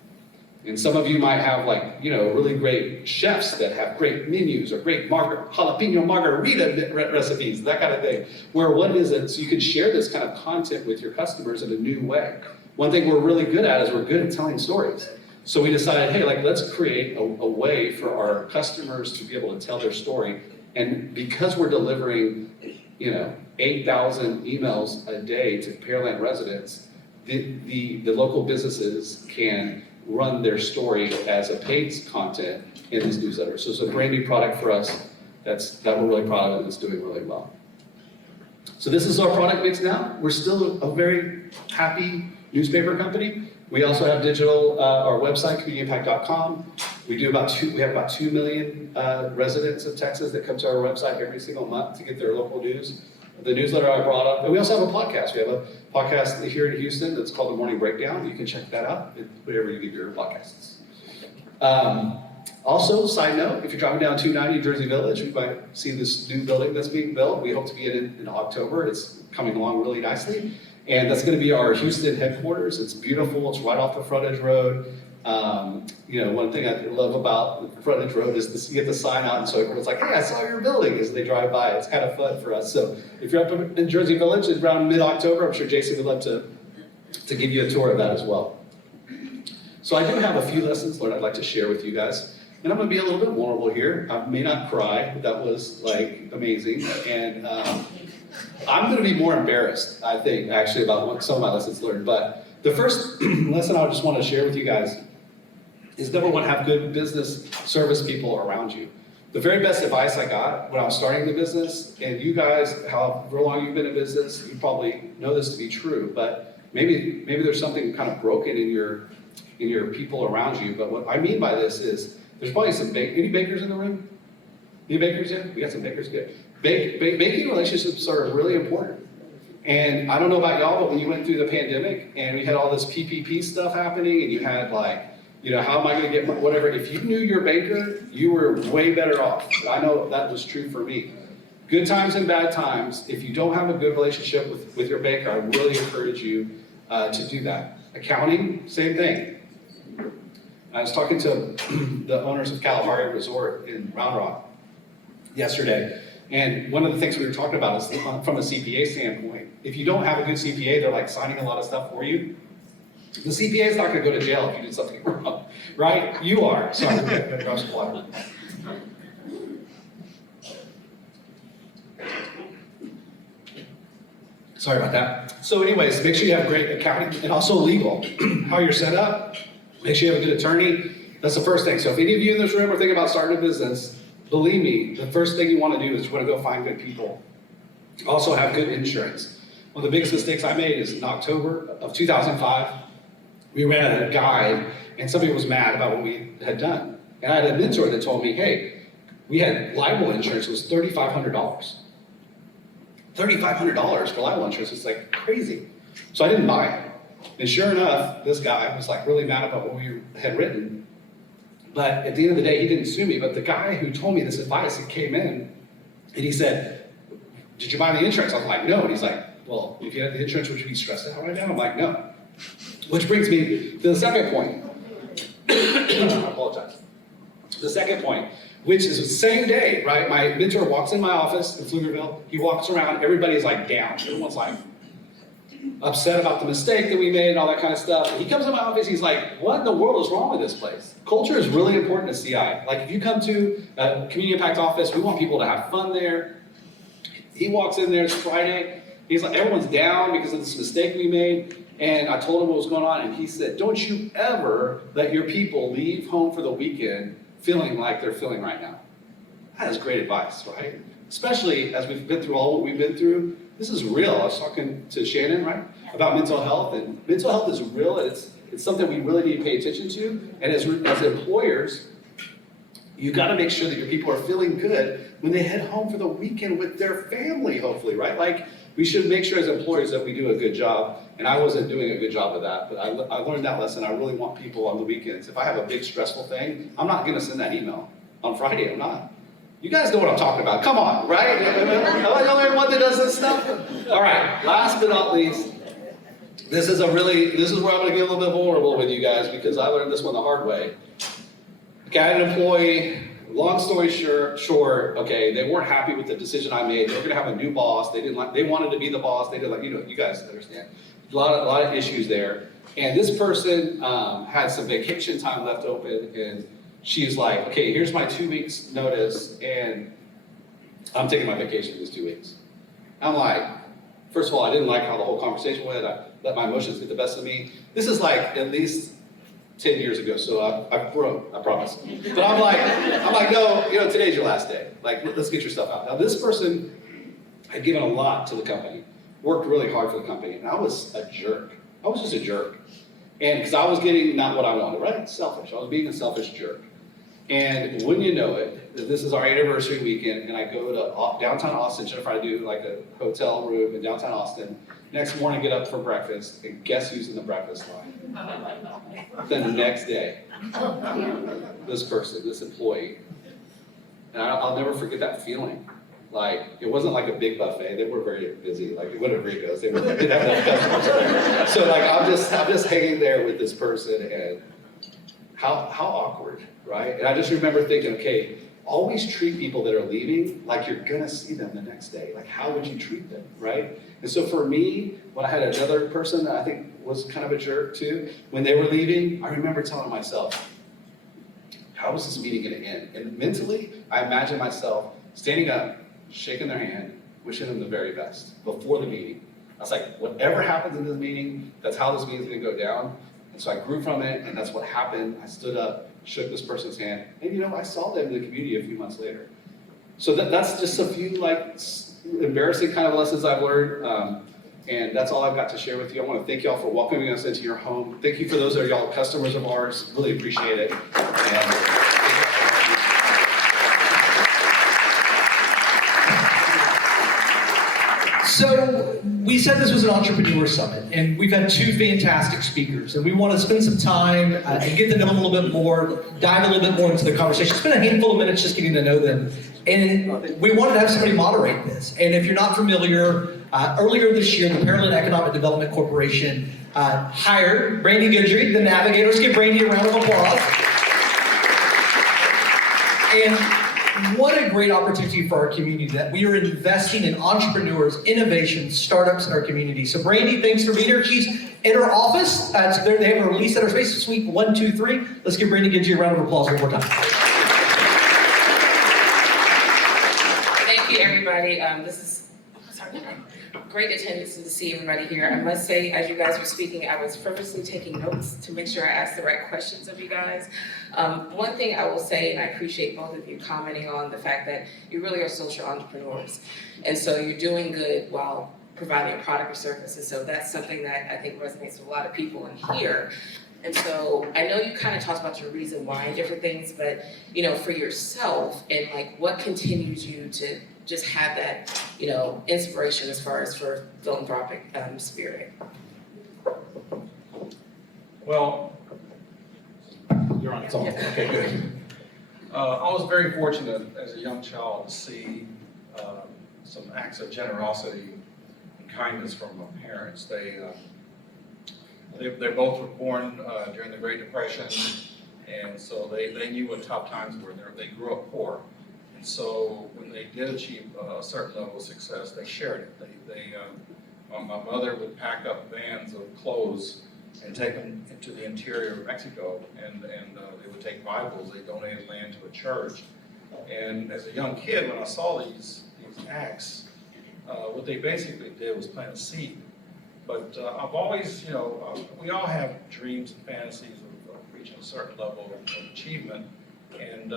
And some of you might have really great chefs that have great menus or great jalapeno margarita recipes, that kind of thing. Where what is it, so you can share this kind of content with your customers in a new way. One thing we're really good at is we're good at telling stories. So we decided, hey, let's create a way for our customers to be able to tell their story. And because we're delivering, 8,000 emails a day to Pearland residents, the local businesses can run their story as a paid content in this newsletter. So it's a brand new product for us that we're really proud of and it's doing really well. So this is our product mix now. We're still a very happy newspaper company. We also have digital, our website, communityimpact.com. We have about 2 million residents of Texas that come to our website every single month to get their local news. The newsletter I brought up, and we also have a podcast. We have a podcast here in Houston that's called The Morning Breakdown. You can check that out wherever you get your podcasts. Also, side note, if you're driving down 290 Jersey Village, you might see this new building that's being built. We hope to be in October. It's coming along really nicely. And that's going to be our Houston headquarters. It's beautiful. It's right off the frontage road. One thing I love about the frontage road is you get the sign out, and so everyone's like, hey, I saw your building as they drive by. It's kind of fun for us. So if you're up in Jersey Village around mid-October, I'm sure Jason would love to give you a tour of that as well. So I do have a few lessons learned I'd like to share with you guys. And I'm going to be a little bit vulnerable here. I may not cry, but that was amazing. And I'm going to be more embarrassed, I think, actually, about some of my lessons learned. But the first lesson I just want to share with you guys is number one, have good business service people around you. The very best advice I got when I was starting the business, and you guys, however long you've been in business, you probably know this to be true, but maybe there's something kind of broken in your people around you. But what I mean by this is, there's probably any bakers in the room? Any bakers in? We got some bakers, good. Baking relationships are really important. And I don't know about y'all, but when you went through the pandemic and we had all this PPP stuff happening and you had how am I gonna get whatever, if you knew your baker, you were way better off. I know that was true for me. Good times and bad times, if you don't have a good relationship with your baker, I really encourage you to do that. Accounting, same thing. I was talking to the owners of Kalahari Resort in Round Rock yesterday, and one of the things we were talking about is from a CPA standpoint. If you don't have a good CPA, they're signing a lot of stuff for you. The CPA is not going to go to jail if you did something wrong, right? You are. Sorry, I'm going to drop some water. Sorry about that. So anyways, make sure you have great accounting and also legal. How you're set up, make sure you have a good attorney. That's the first thing. So if any of you in this room are thinking about starting a business, believe me, the first thing you want to do is you want to go find good people. Also have good insurance. One of the biggest mistakes I made is in October of 2005, we ran a guide and somebody was mad about what we had done. And I had a mentor that told me, hey, we had libel insurance, it was $3,500. $3,500 for libel insurance is crazy. So I didn't buy it. And sure enough, this guy was really mad about what we had written. But at the end of the day, he didn't sue me. But the guy who told me this advice, he came in and he said, did you buy the insurance? I was like, no. And he's like, well, if you had the insurance, would you be stressed out right now? I'm like, no. Which brings me to the second point. I apologize. The second point, which is the same day, right? My mentor walks in my office in Pflugerville. He walks around. Everybody's down. Everyone's upset about the mistake that we made and all that kind of stuff. And he comes in my office. He's like, what in the world is wrong with this place? Culture is really important to CI. If you come to a Community Impact office, we want people to have fun there. He walks in there, it's Friday. He's like, everyone's down because of this mistake we made. And I told him what was going on, and he said, don't you ever let your people leave home for the weekend feeling like they're feeling right now. That is great advice, right? Especially as we've been through all what we've been through. This is real. I was talking to Shannon, right, about mental health, and mental health is real. It's something we really need to pay attention to. And as employers, you got to make sure that your people are feeling good when they head home for the weekend with their family, hopefully, right? Like, we should make sure as employers that we do a good job. And I wasn't doing a good job of that, but I learned that lesson. I really want people on the weekends. If I have a big stressful thing, I'm not going to send that email on Friday. I'm not. You guys know what I'm talking about. Come on, right? Am I the only one that does this stuff? All right, last but not least, this is where I'm going to get a little bit vulnerable with you guys because I learned this one the hard way. Okay, I had an employee, long story short, okay, they weren't happy with the decision I made. They were going to have a new boss. They wanted to be the boss. They didn't like, you guys understand. A lot of issues there. And this person had some vacation time left open, and she's like, okay, here's my 2 weeks notice, and I'm taking my vacation these 2 weeks. I'm like, first of all, I didn't like how the whole conversation went. I let my emotions get the best of me. This is like at least 10 years ago, so I've grown, I promise. But I'm like, no, today's your last day. Like, let's get your stuff out. Now, this person had given a lot to the company, worked really hard for the company, and I was a jerk. I was just a jerk. And because I was getting not what I wanted, right? Selfish. I was being a selfish jerk. And wouldn't you know it, this is our anniversary weekend, and I go to downtown Austin, Jennifer, I do like a hotel room in downtown Austin. Next morning, get up for breakfast, and guess who's in the breakfast line? Then the next day, this person, this employee. And I'll never forget that feeling. Like, it wasn't like a big buffet. They were very busy, like it wasn't Gringo's. They didn't have enough customers there. So like, I'm just hanging there with this person, and how awkward, right? And I just remember thinking, okay, always treat people that are leaving like you're gonna see them the next day. Like, how would you treat them, right? And so for me, when I had another person that I think was kind of a jerk too, when they were leaving, I remember telling myself, how is this meeting gonna end? And mentally, I imagined myself standing up, shaking their hand, wishing them the very best before the meeting. I was like, whatever happens in this meeting, that's how this meeting's gonna go down. And so I grew from it, and that's what happened. I stood up, shook this person's hand, and I saw them in the community a few months later. So that's just a few like embarrassing kind of lessons I've learned, and that's all I've got to share with you. I want to thank y'all for welcoming us into your home. Thank you for those that are y'all customers of ours. Really appreciate it. So we said this was an entrepreneur summit, and we've had two fantastic speakers, and we want to spend some time and get to know them a little bit more, dive a little bit more into the conversation, spend a handful of minutes just getting to know them. And we wanted to have somebody moderate this. And if you're not familiar, earlier this year, the Pearland Economic Development Corporation hired Brandy Goodry, the navigator. Let's give Brandy a round of applause. And what a great opportunity for our community that we are investing in entrepreneurs, innovations, startups in our community. So Brandy, thanks for being here. She's in her office. They have a release center space, suite 123. Let's give Brandy Goodry a round of applause one more time. Thank you, everybody. This is great attendance to see everybody here. I must say, as you guys were speaking, I was purposely taking notes to make sure I asked the right questions of you guys. One thing I will say, and I appreciate both of you commenting on the fact that you really are social entrepreneurs. And so you're doing good while providing a product or service. And so that's something that I think resonates with a lot of people in here. And so I know you kind of talked about your reason why and different things, but for yourself and like what continues you to just have that, inspiration as far as for philanthropic spirit. Well, you're on. It's on. Okay, good. I was very fortunate as a young child to see some acts of generosity and kindness from my parents. They both were born during the Great Depression, and so they knew what tough times were. They grew up poor. And so when they did achieve a certain level of success, they shared it. My mother would pack up vans of clothes and take them into the interior of Mexico, and they would take Bibles. They donated land to a church. And as a young kid, when I saw these acts, what they basically did was plant a seed. But I've always, we all have dreams and fantasies of reaching a certain level of achievement, and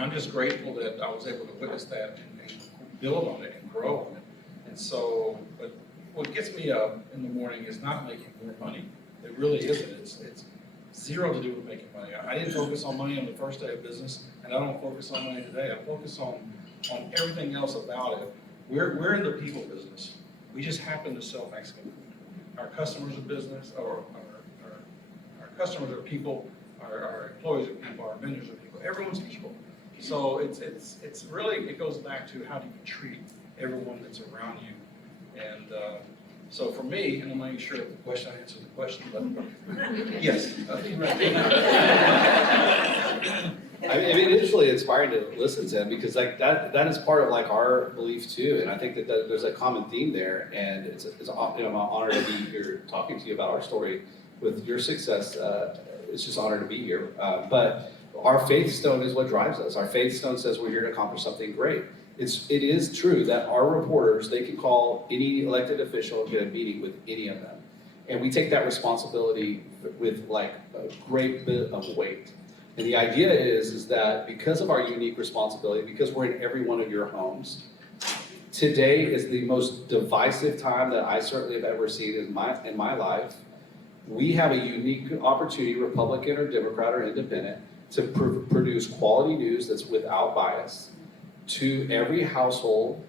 I'm just grateful that I was able to witness that and build on it and grow on it. And so, but what gets me up in the morning is not making more money. It really isn't. It's zero to do with making money. I didn't focus on money on the first day of business, and I don't focus on money today. I focus on everything else about it. We're in the people business. We just happen to sell Mexican food. Our customers are business, or our customers are people, our employees are people, our vendors are people. Everyone's people. So it's really, it goes back to how do you treat everyone that's around you. And so for me, and I'm not even sure if the question answered the question, but yes. I mean, it's really inspiring to listen to him because like that is part of like our belief too. And I think that there's a common theme there. And it's I'm honored to be here talking to you about our story with your success. It's just an honor to be here. But our faith stone is what drives us. Our faith stone says we're here to accomplish something great. It is true that our reporters, they can call any elected official and get a meeting with any of them. And we take that responsibility with like a great bit of weight. And the idea is that because of our unique responsibility, because we're in every one of your homes, today is the most divisive time that I certainly have ever seen in my life. We have a unique opportunity, Republican or Democrat or Independent, to produce quality news that's without bias to every household.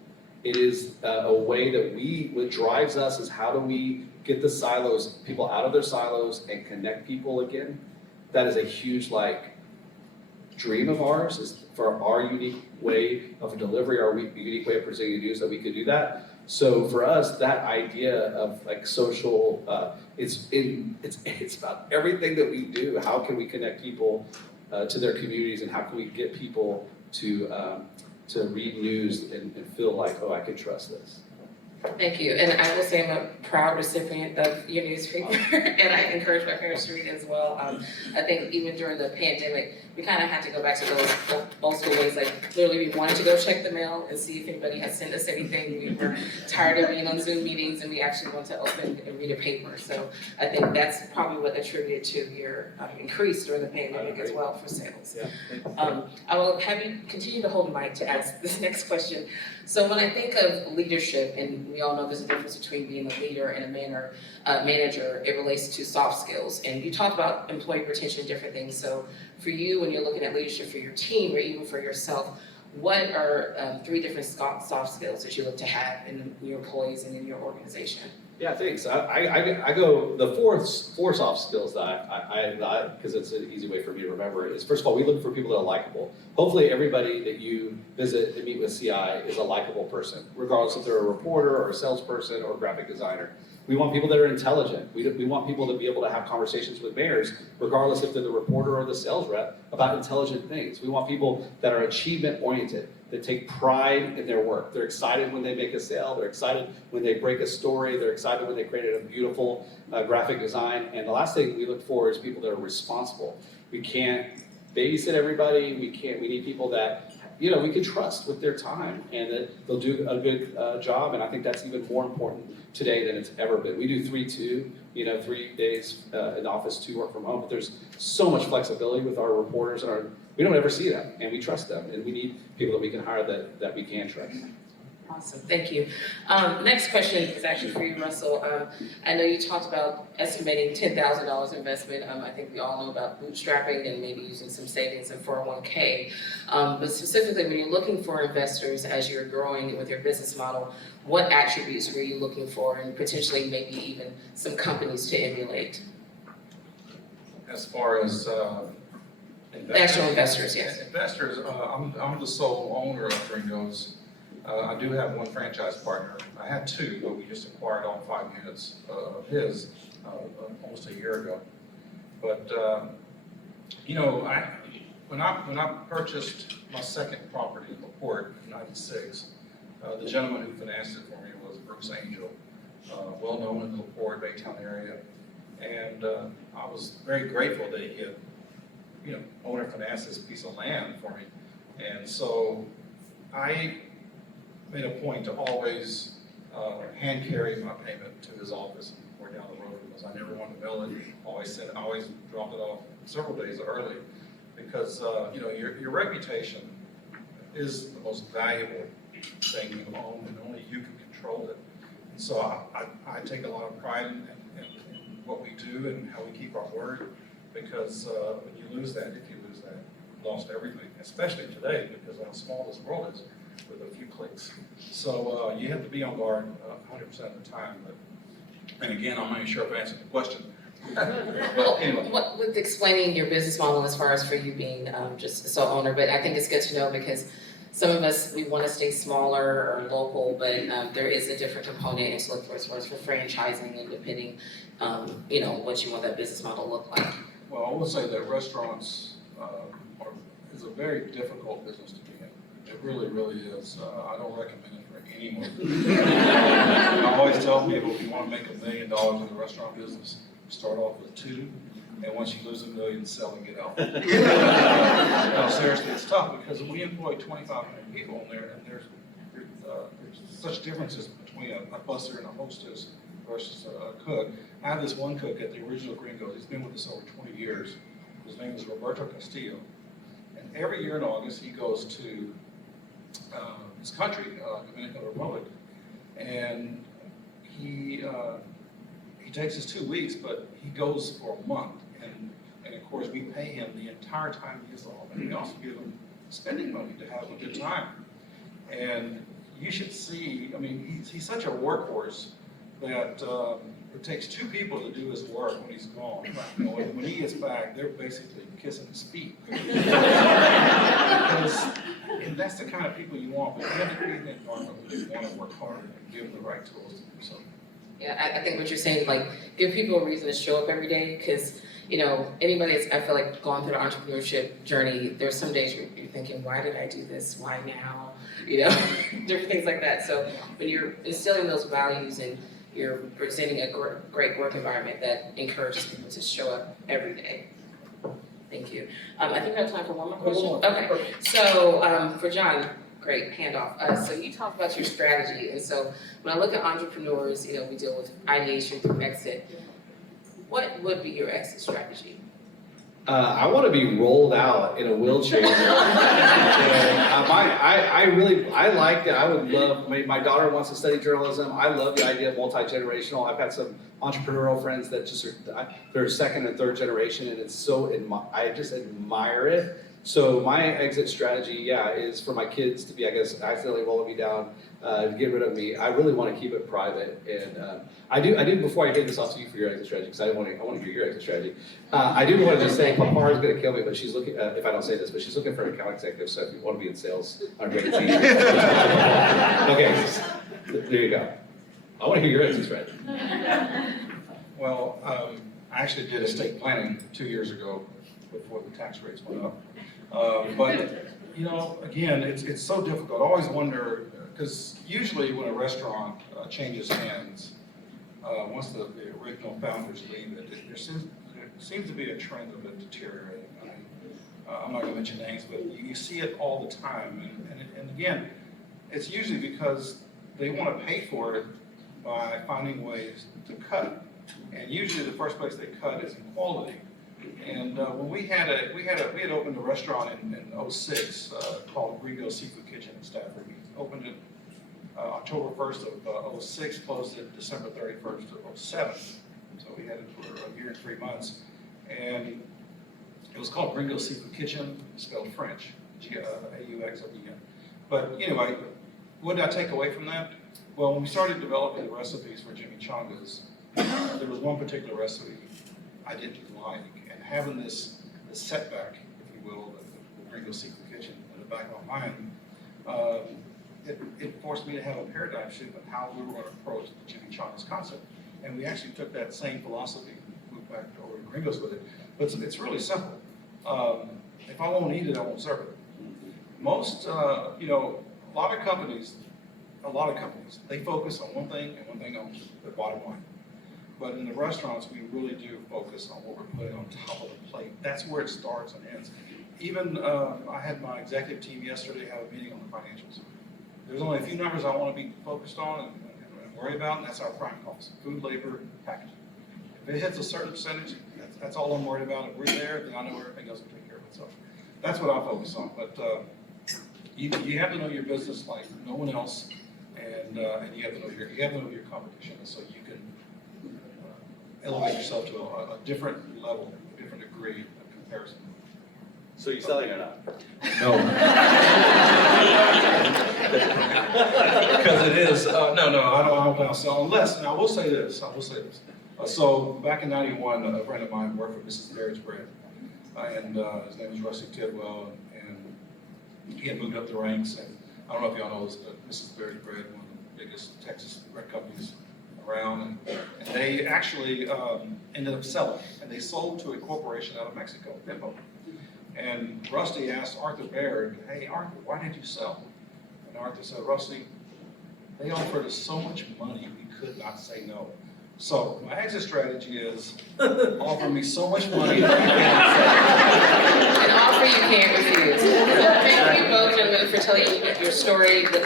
It is a way that what drives us is how do we get the silos, people out of their silos and connect people again. That is a huge dream of ours, is for our unique way of delivery, our unique way of presenting news that we could do that. So for us, that idea of like social, it's about everything that we do. How can we connect people to their communities, and how can we get people to read news and feel like, oh, I can trust this. Thank you, and I will say I'm a proud recipient of your newspaper, and I encourage my parents to read it as well. I think even during the pandemic, we kind of had to go back to those old school ways, like literally we wanted to go check the mail and see if anybody had sent us anything. We were tired of being on Zoom meetings, and we actually wanted to open and read a paper. So I think that's probably what attributed to your increase during the pandemic as well for sales. Yeah. I will have you continue to hold the mic to ask this next question. So when I think of leadership, and we all know there's a difference between being a leader and a manager, it relates to soft skills. And you talked about employee retention and different things. So for you, when you're looking at leadership for your team or even for yourself, what are 3 different soft skills that you look to have in your employees and in your organization? Yeah, thanks. I go, the four soft skills that I because it's an easy way for me to remember it, is first of all, we look for people that are likable. Hopefully everybody that you visit and meet with CI is a likable person, regardless if they're a reporter or a salesperson or a graphic designer. We want people that are intelligent. We want people to be able to have conversations with mayors, regardless if they're the reporter or the sales rep, about intelligent things. We want people that are achievement oriented, that take pride in their work. They're excited when they make a sale. They're excited when they break a story. They're excited when they created a beautiful graphic design. And the last thing we look for is people that are responsible. We can't babysit everybody. We need people that, we can trust with their time and that they'll do a good job. And I think that's even more important today than it's ever been. We do 3-2, 3 days in the office, 2 work from home. But there's so much flexibility with our reporters and we don't ever see them, and we trust them, and we need people that we can hire that we can trust. Awesome, thank you. Next question is actually for you, Russell. I know you talked about estimating $10,000 investment. I think we all know about bootstrapping and maybe using some savings in 401k. But specifically, when you're looking for investors as you're growing with your business model, what attributes were you looking for, and potentially maybe even some companies to emulate? As far as Actual investors, yes. Investors, I'm the sole owner of Gringo's. I do have one franchise partner. I had 2, but we just acquired all 5 units of his almost a year ago. But when I purchased my second property in LaPorte in '96, the gentleman who financed it for me was Bruce Angel, well known in the LaPorte, Baytown area, and I was very grateful that he had owner financed this piece of land for me. And so I made a point to always hand carry my payment to his office or down the road, because I never wanted to mail it. Always dropped it off several days early, because your reputation is the most valuable thing you own, and only you can control it. And so I take a lot of pride in what we do and how we keep our word, because when you lose that, if you lose that, you lost everything, especially today, because of how small this world is with a few clicks. So you have to be on guard 100% of the time. But, and again, I'm not even sure if I answered the question. Well, Anyway. with explaining your business model as far as for you being just a sole owner, but I think it's good to know because some of us, we want to stay smaller or local, but there is a different component to look for as far as for franchising and depending, what you want that business model to look like. Well, I will say that restaurants is a very difficult business to be in. It really, really is. I don't recommend it for anyone. I always tell people, if you want to make $1 million in the restaurant business, start off with 2, and once you lose $1 million, sell and get out. No, seriously, it's tough because we employ 2,500 people in there, and there's such differences between a busser and a hostess versus a cook. I have this one cook at the original Gringo. He's been with us over 20 years. His name is Roberto Castillo, and every year in August he goes to his country, Dominican Republic, and he takes his 2 weeks, but he goes for a month, and of course we pay him the entire time he is off, and we also give him spending money to have a good time. And you should see, I mean, he's such a workhorse that it takes 2 people to do his work when he's gone. When he gets back, they're basically kissing his feet. And that's the kind of people you want, but you have to create an environment where they want to work hard and give them the right tools to do so. Yeah, I think what you're saying, like, give people a reason to show up every day, because, anybody that's, I feel like, gone through the entrepreneurship journey, there's some days you're thinking, why did I do this? Why now? Different things like that. So when you're instilling those values and you're presenting a great work environment that encourages people to show up every day. Thank you. I think we have time for one more question. Okay, so for John, great, handoff. So you talked about your strategy, and so when I look at entrepreneurs, we deal with ideation through exit. What would be your exit strategy? I want to be rolled out in a wheelchair. And, I like that. I would love, my daughter wants to study journalism. I love the idea of multi-generational. I've had some entrepreneurial friends that just they're 2nd and 3rd generation, and it's so, I just admire it. So my exit strategy, is for my kids to be, I guess, accidentally rolling me down, get rid of me. I really want to keep it private, and I do. Before I hand this off to you for your exit strategy, because I want to hear your exit strategy. I do want to just say, Papa is going to kill me, but she's looking. If I don't say this, but she's looking for an account executive. So if you want to be in sales, I'm great team. Okay, there you go. I want to hear your exit strategy. Well, I actually did estate planning 2 years ago before the tax rates went up. But again, it's so difficult. I always wonder, because usually when a restaurant changes hands, once the original founders leave, there seems to be a trend of it deteriorating. I mean, I'm not going to mention names, but you see it all the time. And again, it's usually because they want to pay for it by finding ways to cut. And usually the first place they cut is in quality. And when we had opened a restaurant in 06 called Gringo Seafood Kitchen in Stafford. We opened it October 1st of 06, closed it December 31st of 07. So we had it for a year and 3 months. And it was called Gringo Seafood Kitchen, spelled French, G-A-U-X-O-E-N. But anyway, what did I take away from that? Well, when we started developing the recipes for chimichangas, there was one particular recipe I didn't like. And having this setback, if you will, the Gringo Seafood Kitchen in the back of my mind, it forced me to have a paradigm shift on how we were going to approach the chimichangas concept. And we actually took that same philosophy, moved back over to Gringo's with it. But it's really simple. If I won't eat it, I won't serve it. Most, a lot of companies, they focus on one thing and one thing only, the bottom line. But in the restaurants, we really do focus on what we're putting on top of the plate. That's where it starts and ends. Even, I had my executive team yesterday have a meeting on the financials. There's only a few numbers I want to be focused on and worry about, and that's our prime costs: food, labor, packaging. If it hits a certain percentage, that's all I'm worried about. If we're there, then I know everything else will take care of itself. That's what I focus on. But you have to know your business like no one else, and you have to know your competition, so you can elevate yourself to a different level, a different degree of comparison. So you selling or not? No. Because it is, no, I don't plan on selling, unless, now I will say this. So back in '91, a friend of mine worked for Mrs. Barrett's Bread, and his name was Rusty Tidwell, and he had moved up the ranks, and I don't know if y'all know this, but Mrs. Barrett's Bread, one of the biggest Texas bread companies around, and they actually ended up selling, and they sold to a corporation out of Mexico, Bimbo. And Rusty asked Arthur Baird, "Hey Arthur, why did you sell?" And Arthur said, "Rusty, they offered us so much money we could not say no. So my exit strategy is offer me so much money that I can't An offer you can't refuse. So thank you both, gentlemen, for telling your story, the